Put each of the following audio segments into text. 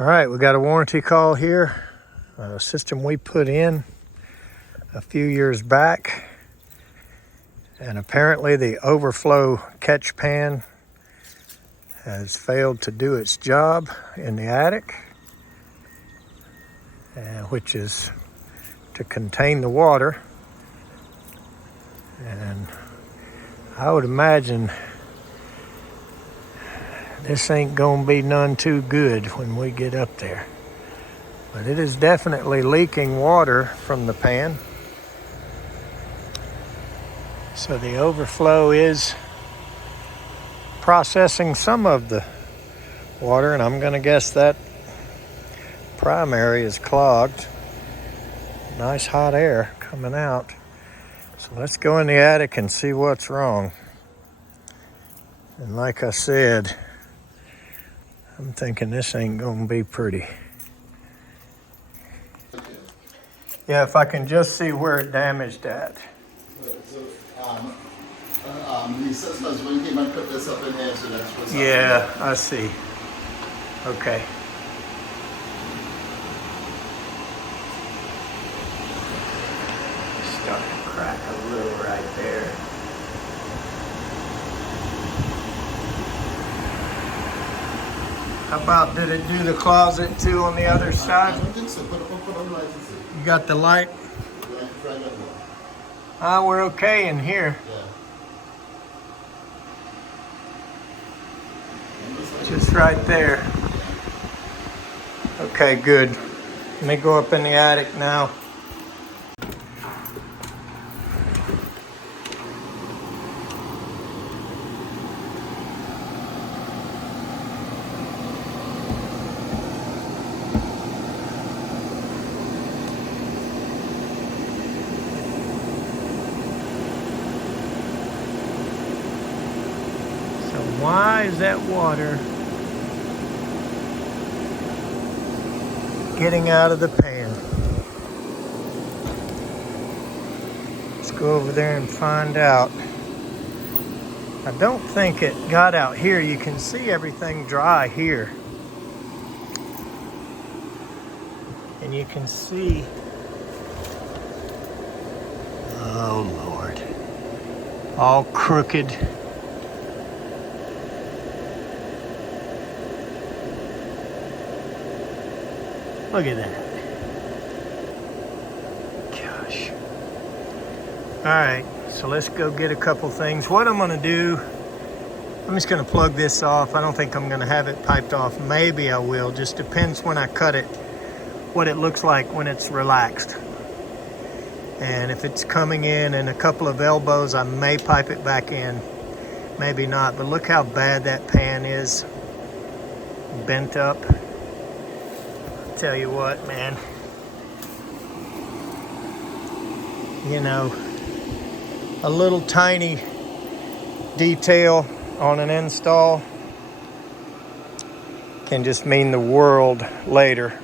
All right, we got a warranty call here. A system we put in a few years back, and apparently the overflow catch pan has failed to do its job in the attic, which is to contain the water. And I would imagine this ain't gonna be none too good when we get up there. But it is definitely leaking water from the pan. So the overflow is processing some of the water, and I'm gonna guess that primary is clogged. Nice hot air coming out. So let's go in the attic and see what's wrong. And like I said, I'm thinking this ain't gonna be pretty. Yeah, if I can just see where it damaged at. The systems when he might put this up in here, so that's what's Yeah, I see. Okay. Starting to crack a little right there. How about, did it do the closet too on the other side? I don't think so. Put on light and see. You got the light? Right now. We're okay in here. Yeah. Just right there. Okay, good. Let me go up in the attic now. Why is that water getting out of the pan? Let's go over there and find out. I don't think it got out here. You can see everything dry here. And you can see, oh Lord, all crooked. Look at that. Gosh. All right, so let's go get a couple things. What I'm gonna do, I'm just gonna plug this off. I don't think I'm gonna have it piped off. Maybe I will, just depends when I cut it, what it looks like when it's relaxed. And if it's coming in a couple of elbows, I may pipe it back in, maybe not. But look how bad that pan is, bent up. Tell you what, man, you know, a little tiny detail on an install can just mean the world later.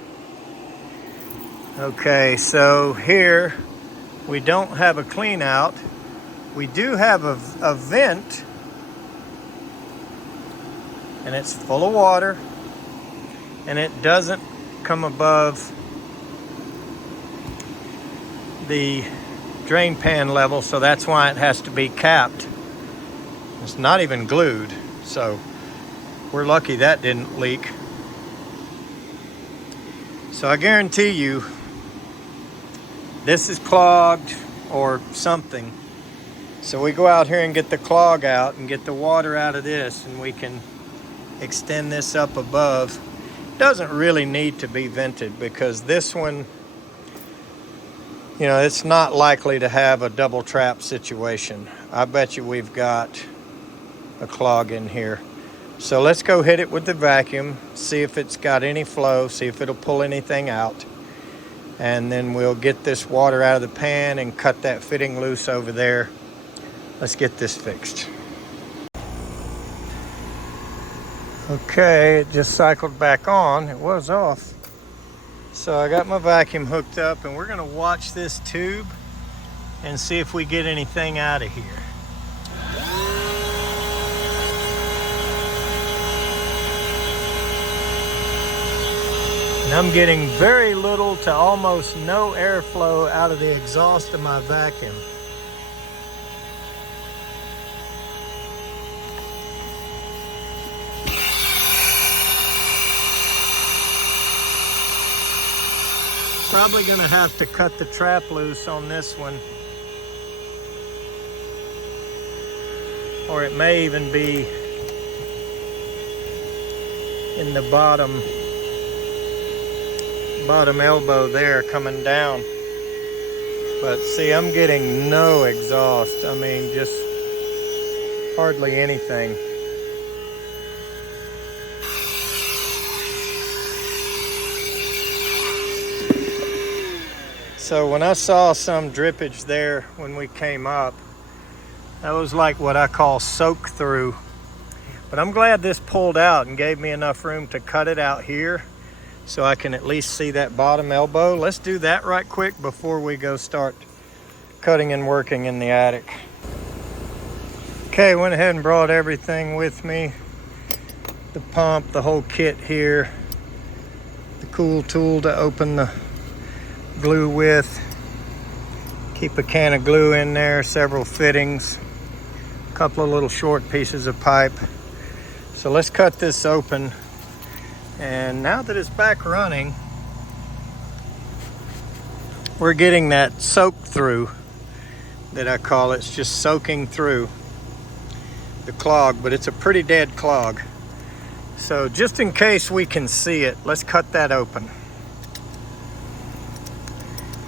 Okay, so here we don't have a clean out. We do have a vent, and it's full of water, and it doesn't come above the drain pan level, so that's why it has to be capped. It's not even glued, so we're lucky that didn't leak. So I guarantee you this is clogged or something. So we go out here and get the clog out and get the water out of this, and we can extend this up above. Doesn't really need to be vented because this one, you know, it's not likely to have a double trap situation. I bet you we've got a clog in here. So let's go hit it with the vacuum, see if it's got any flow, see if it'll pull anything out. And then we'll get this water out of the pan and cut that fitting loose over there. Let's get this fixed. Okay, it just cycled back on. It was off. So I got my vacuum hooked up, and we're gonna watch this tube and see if we get anything out of here. And I'm getting very little to almost no airflow out of the exhaust of my vacuum. Probably gonna have to cut the trap loose on this one. Or it may even be in the bottom elbow there coming down. But see, I'm getting no exhaust. I mean, just hardly anything. So when I saw some drippage there when we came up, that was like what I call soak through. But I'm glad this pulled out and gave me enough room to cut it out here so I can at least see that bottom elbow. Let's do that right quick before we go start cutting and working in the attic. Okay, went ahead and brought everything with me. The pump, the whole kit here. The cool tool to open the glue with. Keep a can of glue in there, several fittings, a couple of little short pieces of pipe. So let's cut this open. And now that it's back running, we're getting that soak through that I call it. It's just soaking through the clog, but it's a pretty dead clog. So just in case we can see it, let's cut that open.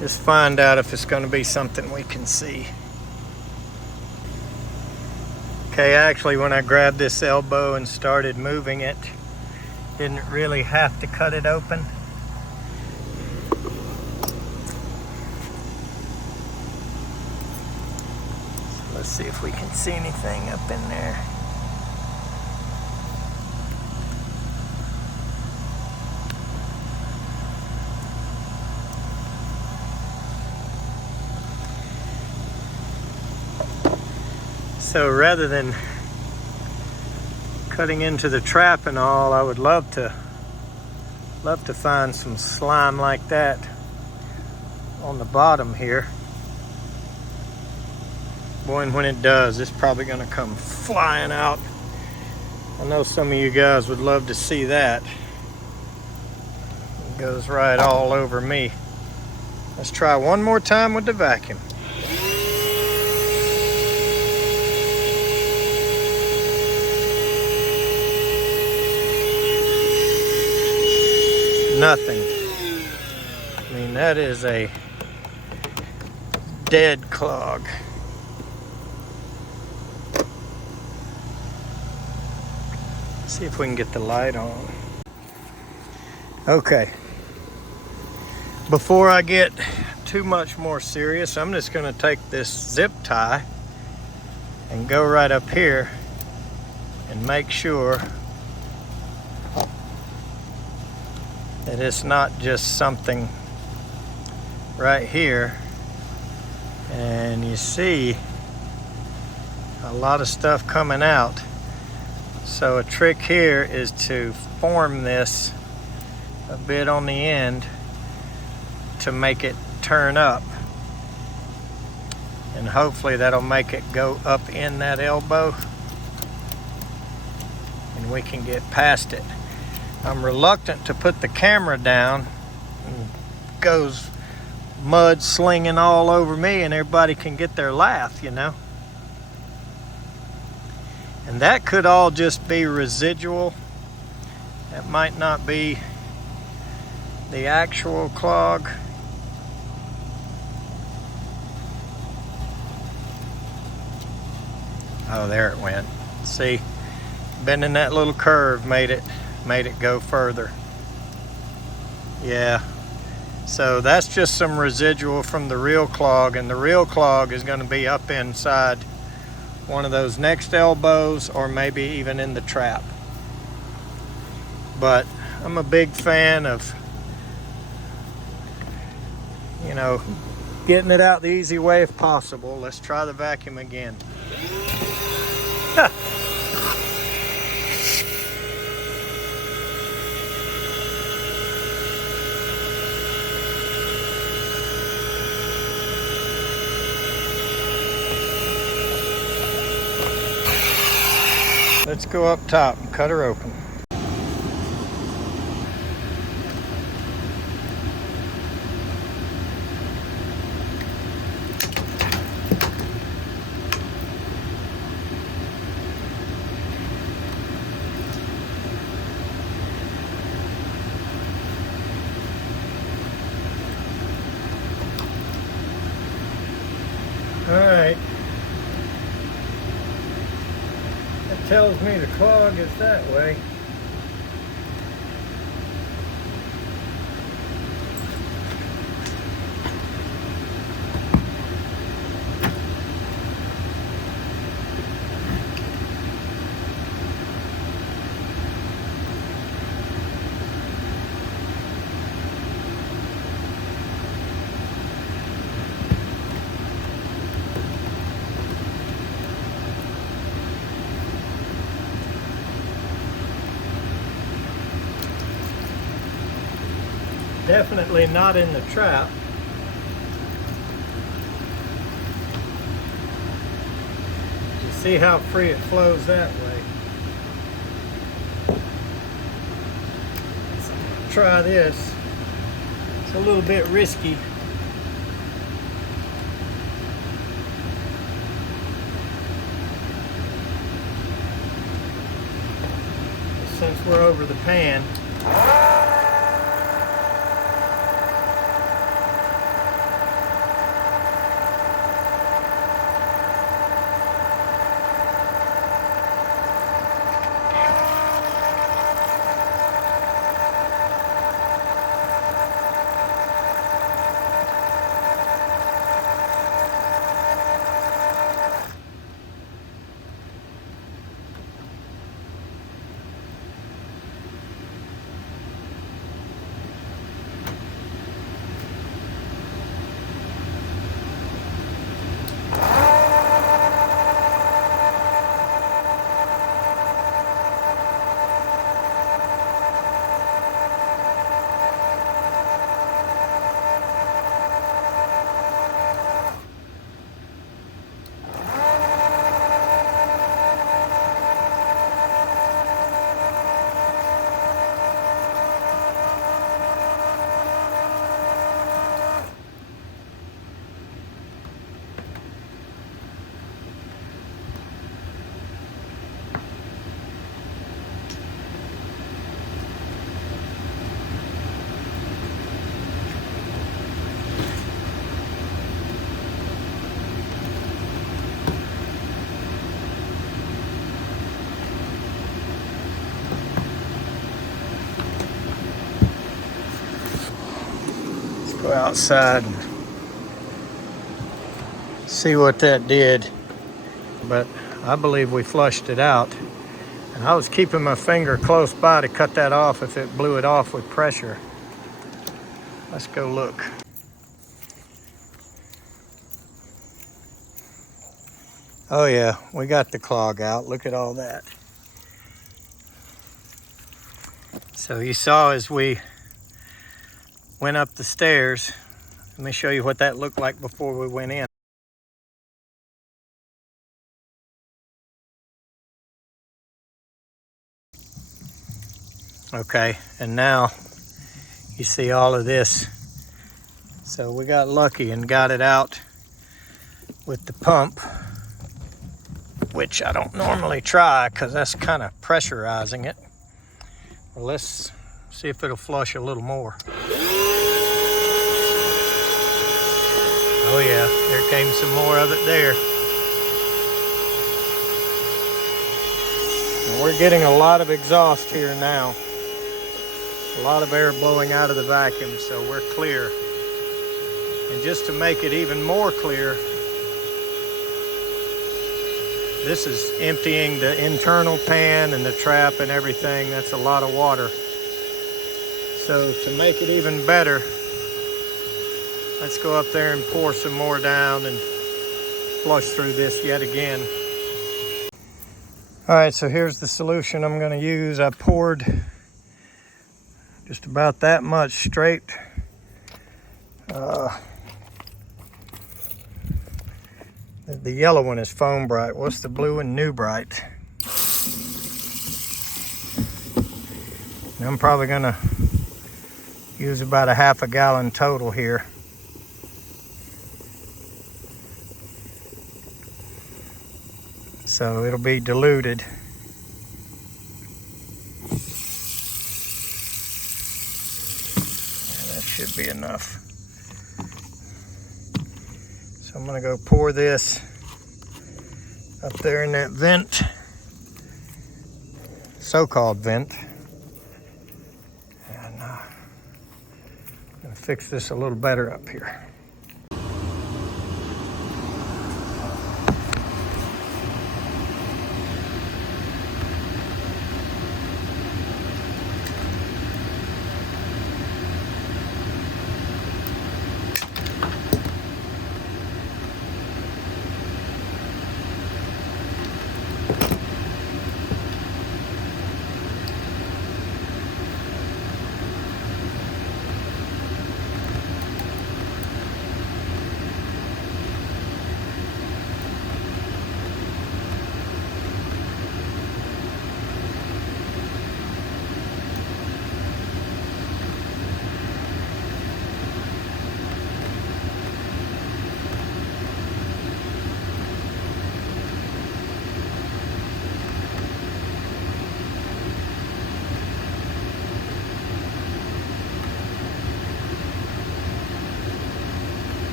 Just find out if it's going to be something we can see. Okay, actually when I grabbed this elbow and started moving it, didn't really have to cut it open. So let's see if we can see anything up in there. So rather than cutting into the trap and all, I would love to find some slime like that on the bottom here. Boy, and when it does, it's probably gonna come flying out. I know some of you guys would love to see that. It goes right all over me. Let's try one more time with the vacuum. Nothing. I mean, that is a dead clog. Let's see if we can get the light on. Okay. Before I get too much more serious, I'm just going to take this zip tie and go right up here and make sure that it's not just something right here. And you see a lot of stuff coming out. So a trick here is to form this a bit on the end to make it turn up. And hopefully that'll make it go up in that elbow and we can get past it. I'm reluctant to put the camera down. It goes mud slinging all over me and everybody can get their laugh, you know. And that could all just be residual. That might not be the actual clog. Oh, there it went. See, bending that little curve made it go further. Yeah, so that's just some residual from the real clog, and the real clog is going to be up inside one of those next elbows or maybe even in the trap. But I'm a big fan of, you know, getting it out the easy way if possible. Let's try the vacuum again. let's go up top and cut her open. All right. That tells me the clog is that way. Definitely not in the trap. You see how free it flows that way. So I'm gonna try this. It's a little bit risky. Since we're over the pan. Go outside and see what that did, but I believe we flushed it out, and I was keeping my finger close by to cut that off if it blew it off with pressure. Let's go look. Oh yeah, we got the clog out. Look at all that. So you saw as we went up the stairs. Let me show you what that looked like before we went in. Okay, and now you see all of this. So we got lucky and got it out with the pump, which I don't normally try because that's kind of pressurizing it. Well, let's see if it'll flush a little more. Oh yeah, there came some more of it there. And we're getting a lot of exhaust here now. A lot of air blowing out of the vacuum, so we're clear. And just to make it even more clear, this is emptying the internal pan and the trap and everything. That's a lot of water. So to make it even better, let's go up there and pour some more down and flush through this yet again. All right, so here's the solution I'm gonna use. I poured just about that much straight. The yellow one is Foam Bright. What's the blue one? New Bright. I'm probably gonna use about a half a gallon total here. So it'll be diluted. Yeah, that should be enough. So I'm gonna go pour this up there in that vent, so-called vent. And I'm gonna fix this a little better up here.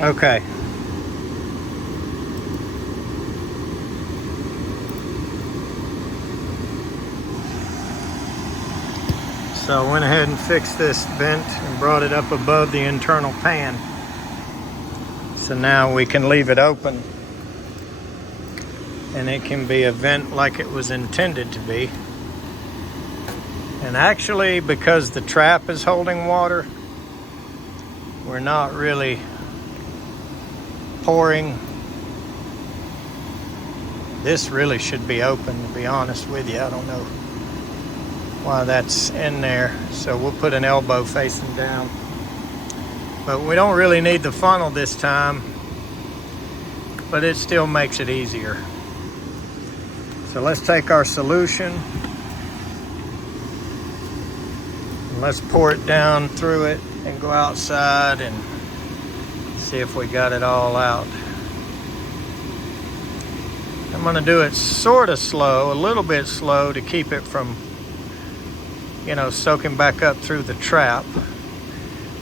Okay. So I went ahead and fixed this vent and brought it up above the internal pan. So now we can leave it open and it can be a vent like it was intended to be. And actually, because the trap is holding water, we're not really pouring. This really should be open, to be honest with you. I don't know why that's in there. So we'll put an elbow facing down. But we don't really need the funnel this time, but it still makes it easier. So let's take our solution and let's pour it down through it and go outside and see if we got it all out. I'm gonna do it sort of slow, a little bit slow, to keep it from, soaking back up through the trap.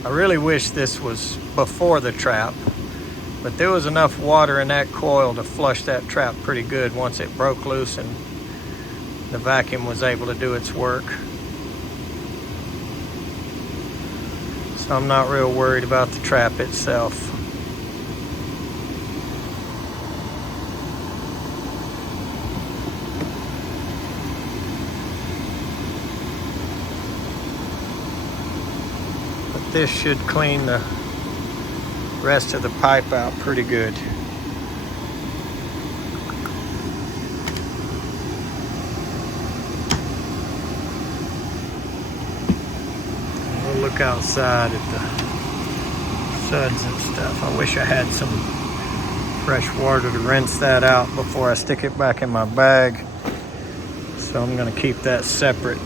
I really wish this was before the trap, but there was enough water in that coil to flush that trap pretty good once it broke loose and the vacuum was able to do its work. So I'm not real worried about the trap itself. This should clean the rest of the pipe out pretty good. We'll look outside at the suds and stuff. I wish I had some fresh water to rinse that out before I stick it back in my bag. So I'm gonna keep that separate.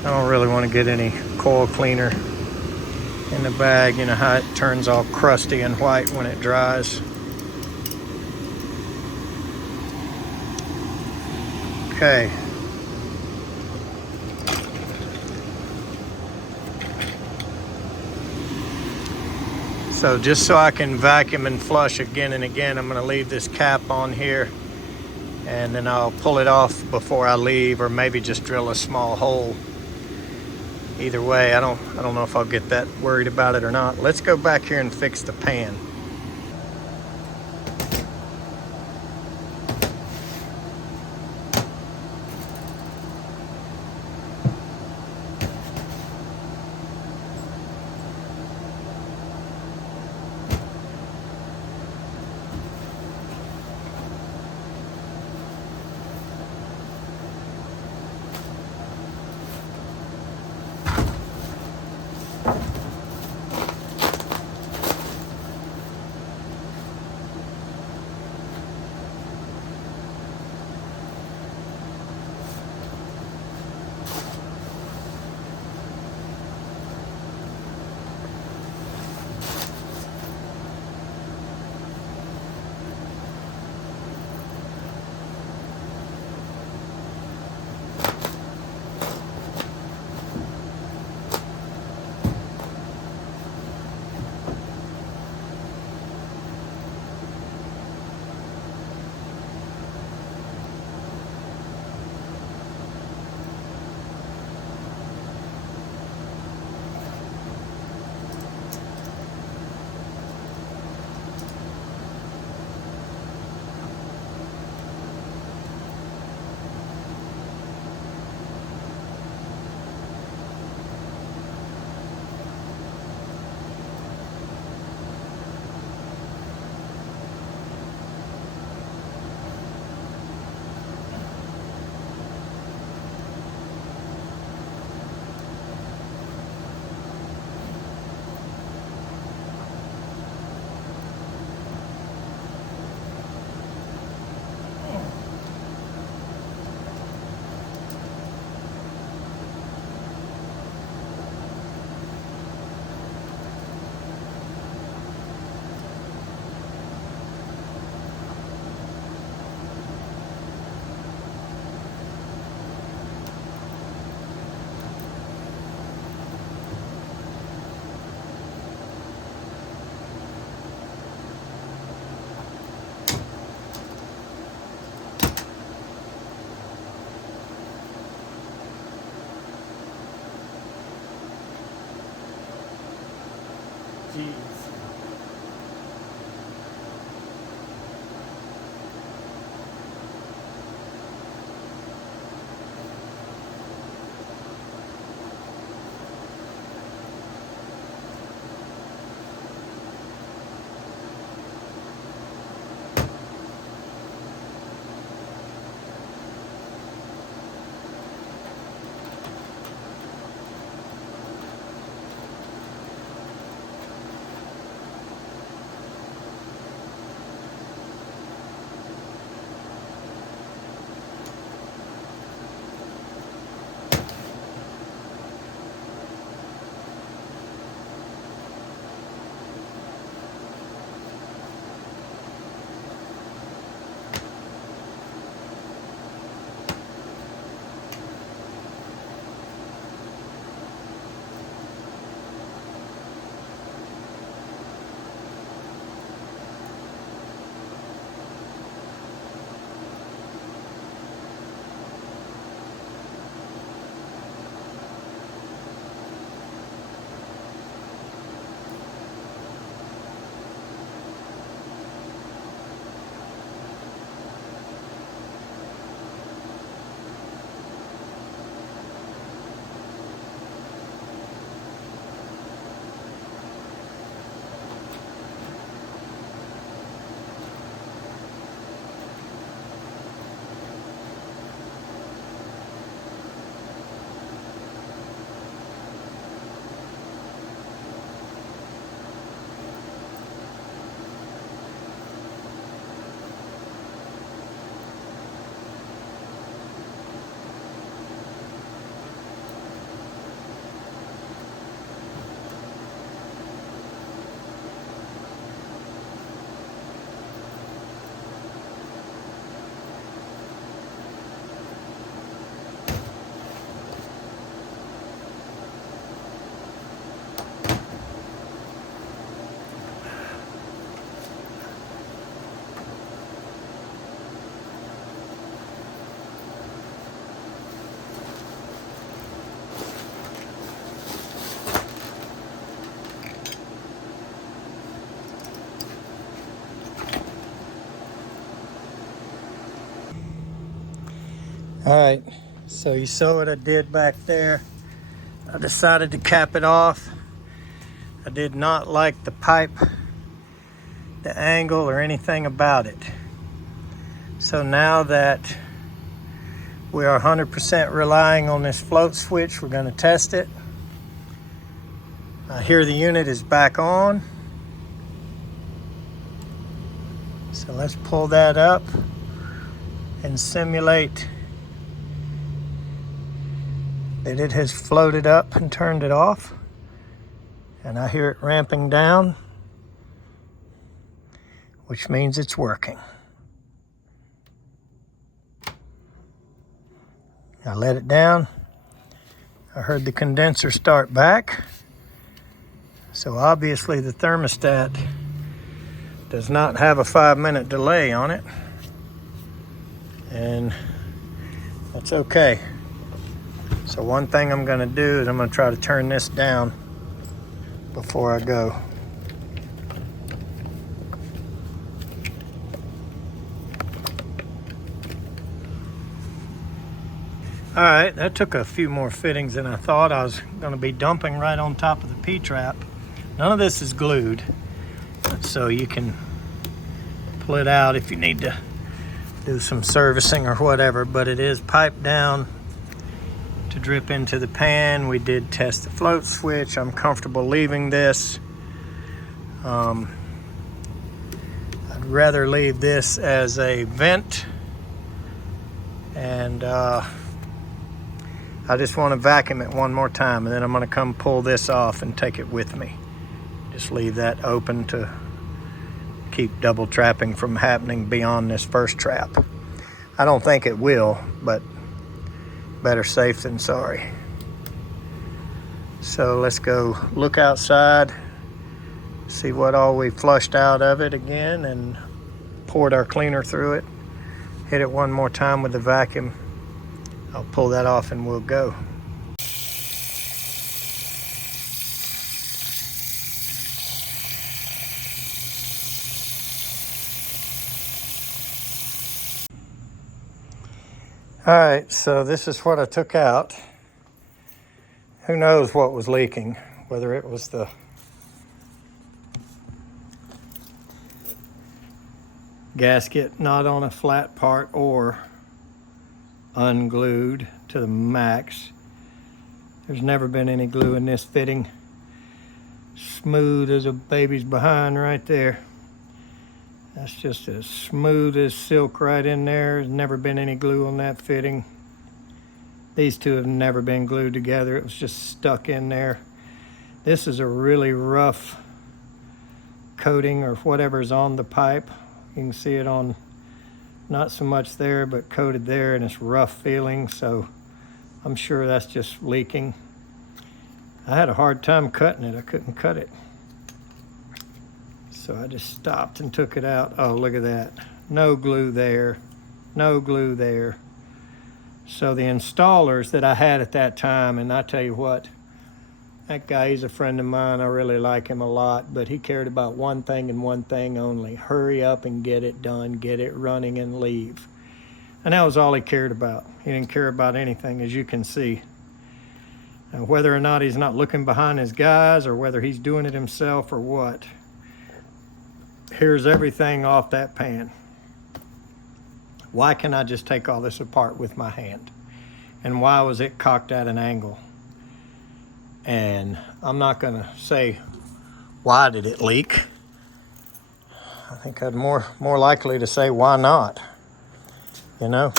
I don't really want to get any coil cleaner in the bag. You know how it turns all crusty and white when it dries. Okay. So just so I can vacuum and flush again and again, I'm gonna leave this cap on here, and then I'll pull it off before I leave, or maybe just drill a small hole. Either way, I don't know if I'll get that worried about it or not. Let's go back here and fix the pan. All right, so you saw what I did back there. I decided to cap it off. I did not like the pipe, the angle, or anything about it. So now that we are 100% relying on this float switch, we're going to test it. Here the unit is back on. So let's pull that up and simulate that it has floated up and turned it off. And I hear it ramping down, which means it's working. I let it down. I heard the condenser start back. So obviously the thermostat does not have a 5-minute delay on it. And that's okay. So one thing I'm gonna do is I'm gonna try to turn this down before I go. All right, that took a few more fittings than I thought. I was gonna be dumping right on top of the P-trap. None of this is glued, so you can pull it out if you need to do some servicing or whatever, but it is piped down to drip into the pan. We did test the float switch. I'm comfortable leaving this. I'd rather leave this as a vent, and I just want to vacuum it one more time, and then I'm going to come pull this off and take it with me. Just leave that open to keep double trapping from happening beyond this first trap. I don't think it will, but better safe than sorry. So let's go look outside, see what all we flushed out of it again, and poured our cleaner through it. Hit it one more time with the vacuum. I'll pull that off and we'll go. All right, so this is what I took out. Who knows what was leaking, whether it was the gasket not on a flat part or unglued to the max. There's never been any glue in this fitting. Smooth as a baby's behind right there. That's just as smooth as silk right in there. There's never been any glue on that fitting. These two have never been glued together. It was just stuck in there. This is a really rough coating or whatever's on the pipe. You can see it on, not so much there, but coated there, and it's rough feeling, so I'm sure that's just leaking. I had a hard time cutting it. I couldn't cut it. So I just stopped and took it out. Oh, look at that. No glue there. No glue there. So the installers that I had at that time, and I tell you what, that guy, he's a friend of mine. I really like him a lot, but he cared about one thing and one thing only. Hurry up and get it done, get it running and leave. And that was all he cared about. He didn't care about anything, as you can see. Now, whether or not he's not looking behind his guys or whether he's doing it himself or what, here's everything off that pan. Why can't I just take all this apart with my hand? And why was it cocked at an angle? And I'm not gonna say why did it leak. I think I'd more likely to say why not. You know,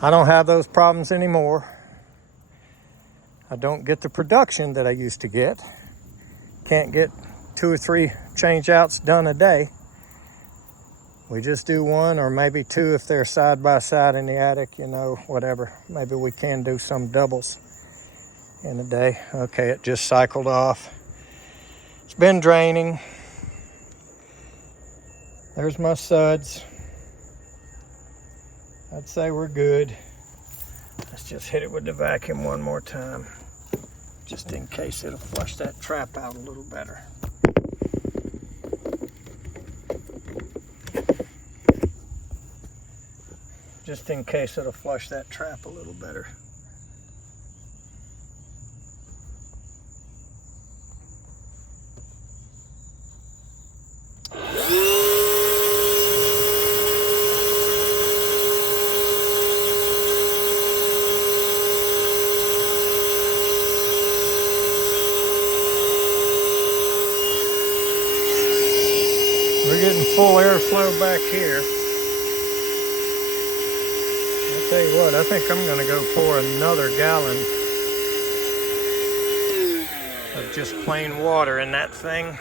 I don't have those problems anymore. I don't get the production that I used to get. Can't get 2 or 3 change outs done a day. We just do 1 or maybe 2 if they're side by side in the attic, you know, whatever. Maybe we can do some doubles in a day. Okay, it just cycled off. It's been draining. There's my suds. I'd say we're good. Let's just hit it with the vacuum one more time, just in case it'll flush that trap out a little better. just in case it'll flush that trap a little better. We're getting full airflow back here. I'll tell you what, I think I'm gonna go pour another gallon of just plain water in that thing.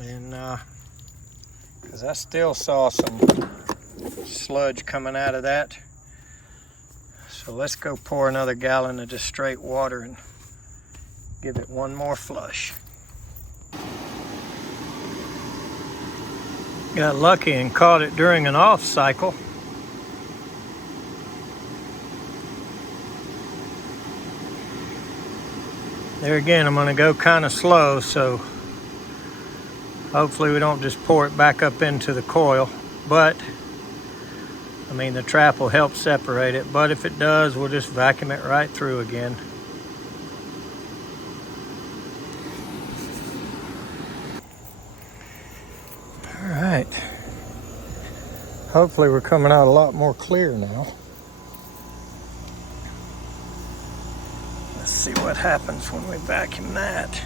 And because I still saw some sludge coming out of that. So let's go pour another gallon of just straight water and give it one more flush. Got lucky and caught it during an off cycle. There again, I'm gonna go kind of slow, so hopefully we don't just pour it back up into the coil. But, I mean, the trap will help separate it, but if it does, we'll just vacuum it right through again. All right. Hopefully we're coming out a lot more clear now. Let's see what happens when we vacuum that.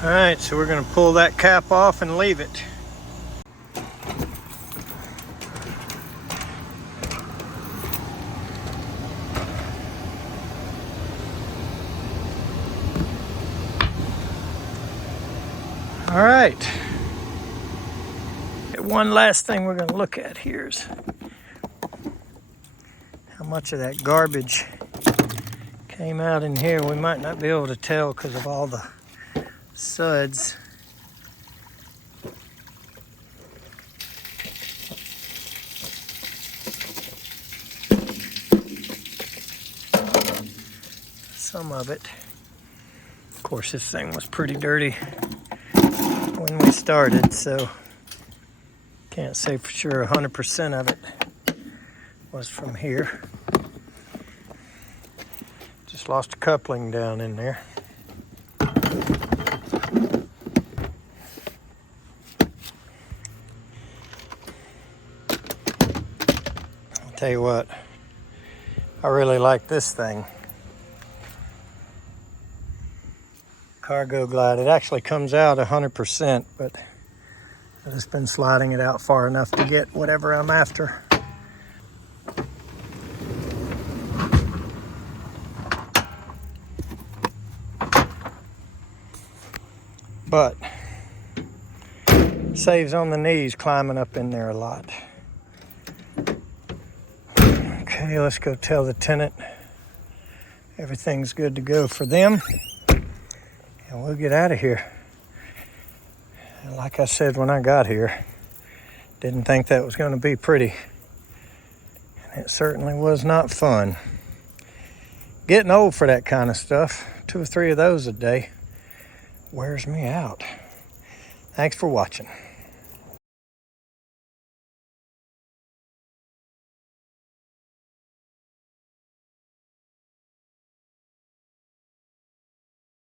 All right, so we're gonna pull that cap off and leave it. All right. One last thing we're gonna look at here is how much of that garbage came out in here. We might not be able to tell because of all the suds. Some of it. Of course, this thing was pretty dirty when we started, so can't say for sure 100% of it was from here. Just lost a coupling down in there. Tell you what, I really like this thing. Cargo Glide. It actually comes out 100%, but I've just been sliding it out far enough to get whatever I'm after. But saves on the knees climbing up in there a lot. Okay, let's go tell the tenant everything's good to go for them, and we'll get out of here. And like I said when I got here, didn't think that was going to be pretty, and it certainly was not fun. Getting old for that kind of stuff. 2 or 3 of those a day wears me out. Thanks for watching.